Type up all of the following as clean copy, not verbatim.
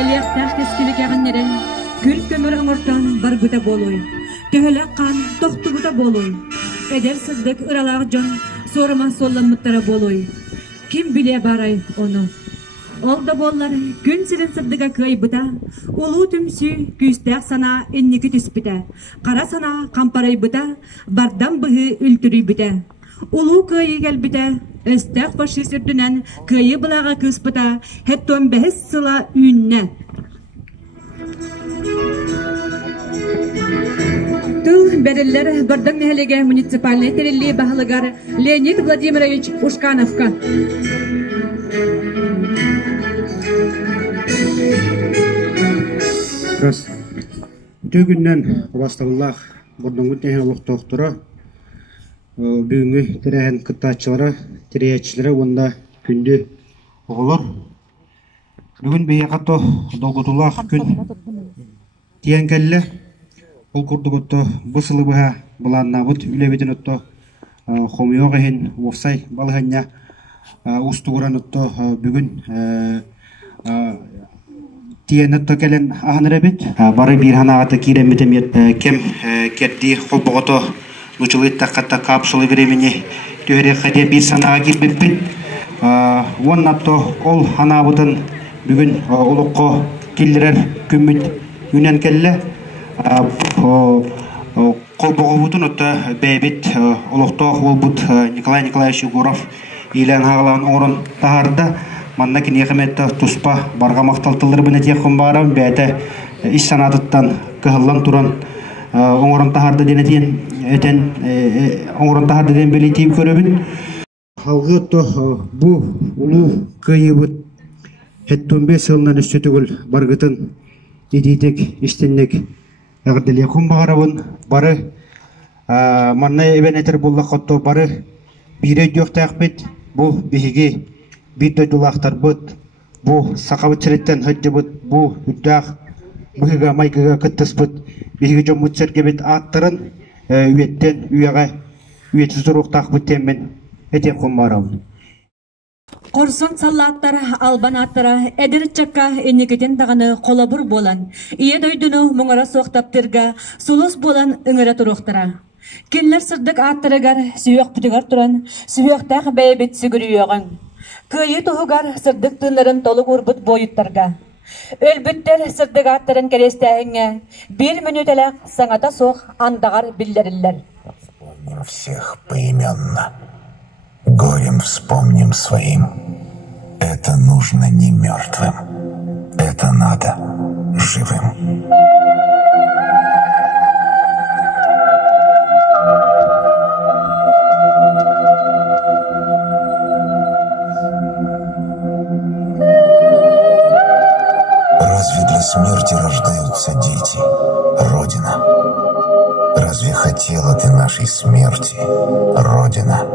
Келияқтақ кескілік ағыннері күл көмір аңыртан бар бұта болуй. Төхілік қан тоқты бұта болуй. Эдер сырдық ұралағы жон сорыма солламыттара болуй. Ким біле барай оны? Олда боллар күн сирен сырдыға көй бұта, улу түмсі күйістәк сана эннекі түс біта. Қара сана қампарай бұта, бардан бұғы үлтірі біта. Улу көйі кәл біта, өстәк фашист үрдінен көйі бұлаға күс бұта, хеттон бәхіс сыла үйінне. Тыл бәрілер бардан нәхелеге муниципальный терелі бағылығар Леонид Владимирович Ушкановка. Раз. Төгіннен бастығылақ бұрдың өтнеген олық тоқтыры бүгінгі тірәген қыттатшылары, тірәйетшілері онда күнді оғылыр. Бүгін бейеқатты долғытылақ күн тиен кәлі ол күрді көтті бұсылы бұға бұланна бұд үлебетін өтті қомиоға хен офсай балығанна ұстығыран өтті бүгін тиен өтті кәлін ағыныр әбет. Бары бір ханағаты кейреметін кем кетті қолбұғыты Лучилый таққатта капсулы времени түйірі қаде бір санаға келбеппен. Оннатты ол ханабытын бүгін ұлыққы келдірер күмміт үнен келі. Қолбұғы бұтын өтті бәйбет ұлықты ол бұт Николай Николаевич Егоров елен ағылаған орын тағарды. Манна кене қыметті тұспа барға мақталтылыр бұны текім барам бәйті іс санатыттан кығылан тұран оңырын тағарды денетен әтен оңырын тағарды ден бәлі тейіп көребін. Халғы өтті бұ ұлу көйі бұд әттөнбе сылынан үсті түгіл барғытын едейтек іштеннек әғірділе құм бағарабын бары манна әбен әтір боллақ отты бары бире жоқты әқпет бұ бігіге bir döydülağtar bud, bu saqabı çiretten hıcı bud, bu hüddağ, бұғыға майкыға күттіс бud, бігігі жон мұтсерге бет аттырын, үйеттен үйеға, үйетсіз ұрықтақ бұттенмен, әтеп құм барауын. Qorsun sallattar alban attara edir çakka enniketen tağını kolabur bolan, iye döydünü muğara soğtaptırga, sulus bolan ıngıra turuqtara. Keller sırdık attırıgar, süyöq pütügar turan, süyöqtaq bәйбет sügürü yoğun. Kıyı tuğugar sırdık tınların tolu urbut boyuttarga. Ölbütter sırdık attırın kerestəğine, bir minütelek sanata soğ andağar billeriller. Вспомним всех поименно, горем вспомним своим. Это нужно не мертвым, это надо живым. Разве для смерти рождаются дети, Родина? Разве хотела ты нашей смерти, Родина?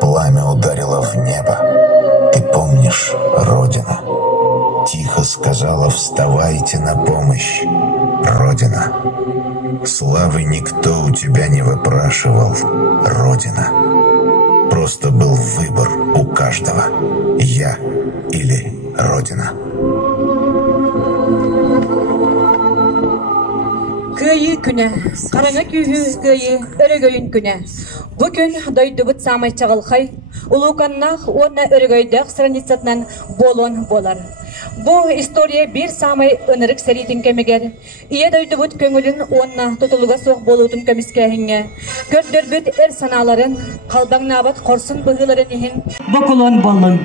Пламя ударило в небо. Ты помнишь, Родина? Тихо сказала: вставайте на помощь, Родина. Славы никто у тебя не выпрашивал, Родина. Просто был выбор у каждого: я или Родина. Köyü küne, karana kühü köyü, örgöyün küne. Bugün doydubut samay çağılxay, ulukannak ona örgöydük stranitsatnan bolon bolar. Bu istoriya bir samay ınırık seritin kemeger, iye doydubut köngülün ona tutuluga soğuk bolutun kömiskehinge, kördürbüt sanaların, kalban nabat korsun bıhıların ihin, bokulon bolun.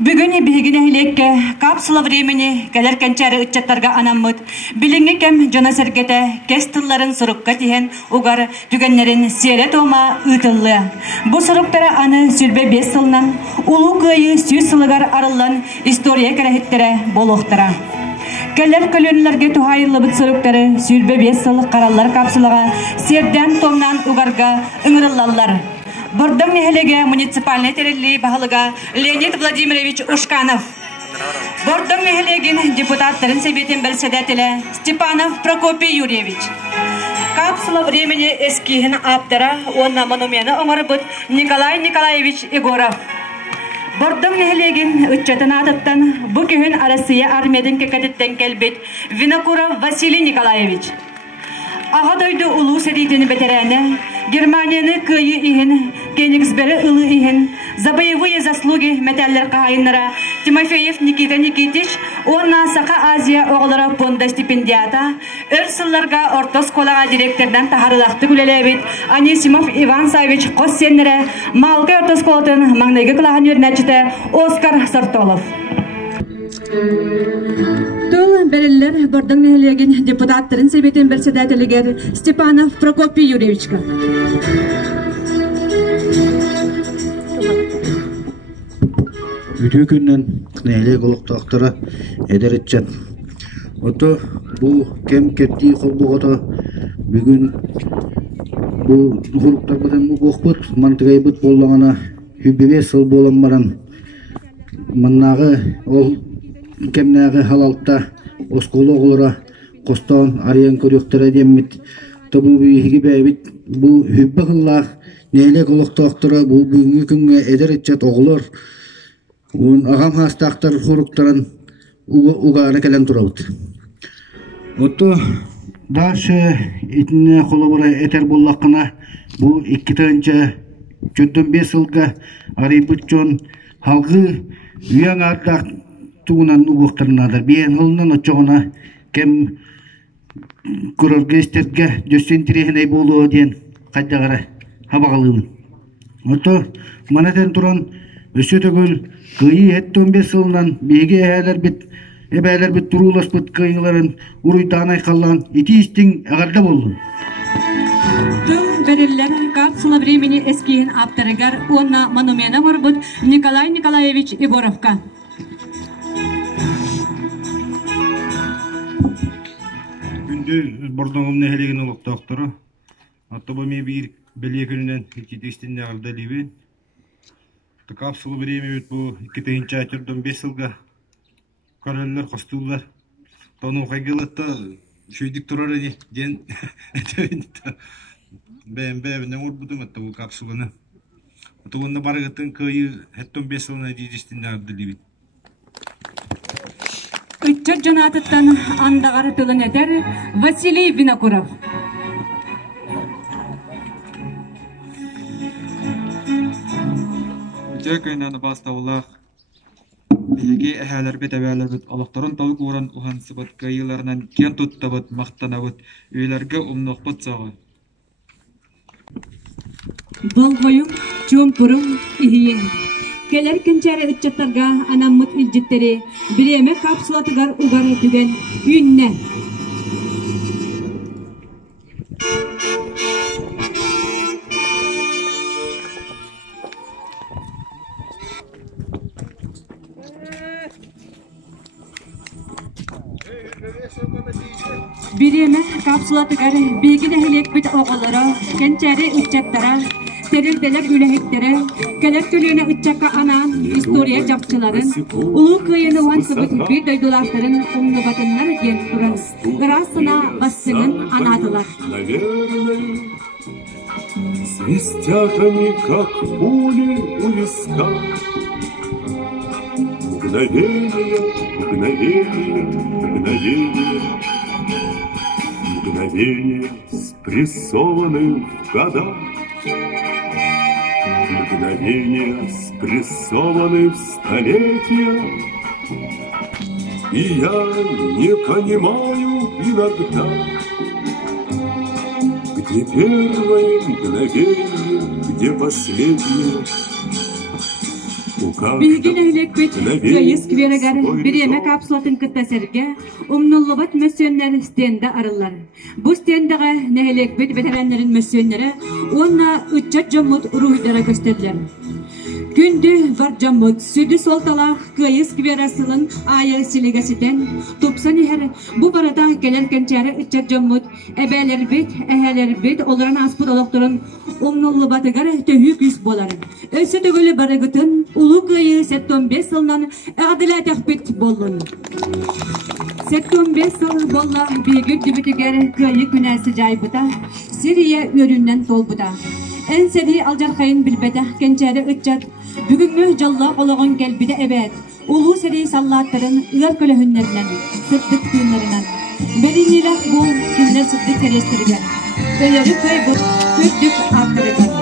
Bugün bilgine hilekke kapsula времени келеркен чәрі үтчаттарға анаммыт. Біліңі кем жона сәргеті кестылларын сұрыққа тиген уғар түгенлерін сері тома ұтылы. Бұ сұрықтары аны сүрбе 5 сылынан ұлу көйі сүйіз сылығар арылан история кәрәхеттері болуқтыра. Келер көлөнлерге тухайылы бұт сұрықтары сүрбе 5 сылық қаралар капсулаға серден томнан уғарға ұңырылалар. Бордың нехелеге муниципальный терелли бағылыға Леонид Владимирович Ушканов. Бордың нехелеген депутаттарын себетін бәлседәтілі Степанов Прокопий Юрьевич. Капсула времени эскихін аптыра, онна монумені оңыры бұд Николай Николаевич Егоров. Бордың нехлеген үтчатын атыттан bu köyün Россия армиядан кекадеттен келбет Винокуров Василий Николаевич. Аға дойды ұлу сәритіні бетерәне, Германияны күйі ихін, Кенигсбері ұлы ихін, за боевые заслуги металлер қағайынлара Тимофеев Никита Никитич, онна Сақа Азия оғылары фонда стипендията, өрсылларға ортос қолаға директордан тахарылақты күлелебет, Анисимов Иван Савич қос сенлері, Малкы ортос қолатын маңнайғы қылаған өрнәчіті Оскар Сартолов. Тол берелер бордың нәлеген депутаттарын себетін председателігер Степанов Прокопий Юрьевичка. Үтүү күннен нәлег олықтақтары әдәрітчен. Ото бұл кем кетті қолбуғыта бүгін бұл ғұрықтар бұдан мұғықпыт, мантығай бұт болағына хүббебе сыл боламаран. Маннағы ол кемнәғы халалта осколы оғылыра қостан ариян көріқтері деммет. Табу бүйігі бәйбет бұл хүббі қыллақ нәлег олықтақтары бұл бүгінгі күнге әдәрітчет оғылыр. Ағам хастақтар ғұрықтарын ұғары кәлен тұрауыд. Отты дашы етіне қолы бұра әтер боллаққына бұл 2-5 жылға арайбыт жон халғы үйен ардақ туғынан ұғықтарынадар. Бейін ғылынан отчоғына кәм көріргестерге дөстен тірехіней болуы ден қайдағара хабағалығын. Отты манатен тұран өсі төгіл күйі 15 жылынан бейге әбәлер бет тұрулас бұт күйілерін ұруйданай қалан еті істің әғарда болдың. Тыл берелер капсула времени эскиин авторыгар онна монумена морбут Николай Николаевич Егоровка. Күнді бордоңым нәхелеген олықтақтары. Аттаба мен бір біле күнінен кетестен әғарда лебен. Капсула времени өт бұл 2-5 жылға көрелер, қостылар. Тону қайгылатта шүйдік тұрар әне ден әтөйінді. Бәйін өр бұдың әтті бұл капсуланы. Отығында барығыттың көйі 5 жылына дейдестен әғарды лебен. Үтчет жанатыттан андағары тылын әтер Василий Винокуров. Көйнәні бастаулақ. Беге әхәлер бет әбәлер бет алақтарын тауық оран ұған сыбыт кайыларынан кен тұттабыт мақтана бұт өйлерге ұмнық бұт сағы. Болғойым, чөмпұрым, ихиен. Келер кенчәрі үтчеттарға анаммыт үлжеттері біреме капсулатығар ұғары түген үйінне. Birime kapsulatıgar bilgine helek bit oğulları, kençeri üccetlere, terildeler ülehektere, kelek tülüğüne üccaka anan, historiya capçıların, ulu kıyını van sıbıt bir duydularların umlubatınlar diyen durun, ırasına basının anadılar. Свистят они, как пули у виска. Мгновение, мгновение, мгновение. Мгновение, спрессованы в года. Мгновения, спрессованы в столетия. И я не понимаю иногда, где первое мгновение, где последнее. Bilgine hilekbet, gayız kveregar, bir yemek kapsulatın kıttaserge, umnullubat mösyönler stende arılar. Bu stendege ne hilekbet veteranların mösyönleri, ona ücret camut ruhidara gösterdiler. Gündü var camut, südü soltalaq, gayız kverasılın ayağı siligasiden, topsani her bu barada gelerken çare ücret camut, ebeler bit, eheler bit, olaran asput olukturun, umnullubatıgar töhük yüz boların. Ösü tögülü barıgıtın, ulu gayı 75 yılından ağdilat bit bollun. 75 yıl bolla bir gün dübütüger gayı günesi caybıda, Siriye üründen dolbuda. En seri alcar kayın bilbede, gençeri ücret, Бүгүнгө жалла ологон келбиде эбет. Улуу сери саллаттарын ыр көлөһүннөрүнөн, сырдык тыыннарынан. Белиниле бул күннер сырдык терестерген. Өлөрү көй бут күрдүк артырыган.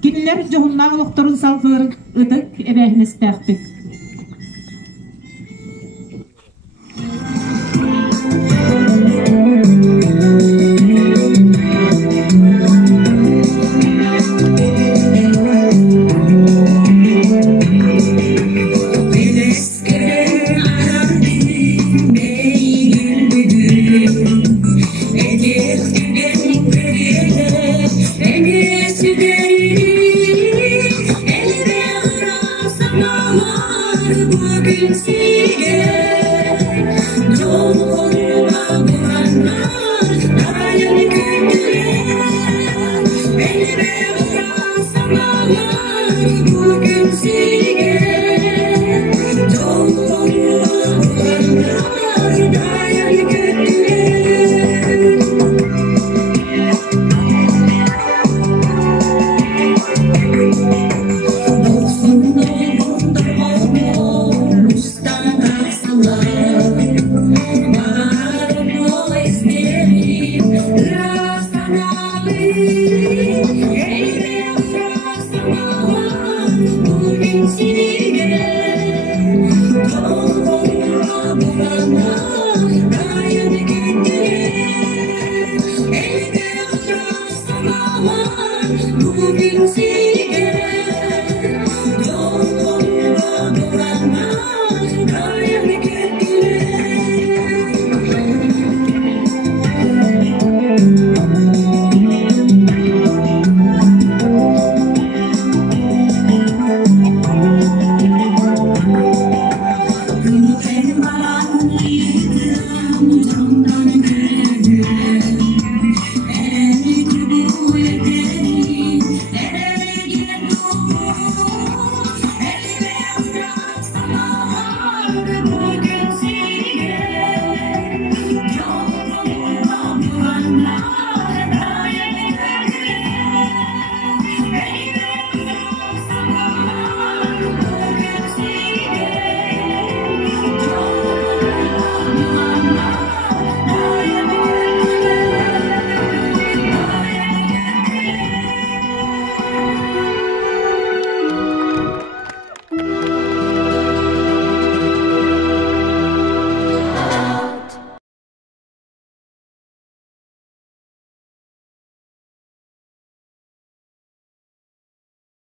Кинилер жоғыннағы лоқтырын салғыр ұдық әбәхін істәқтік. Don't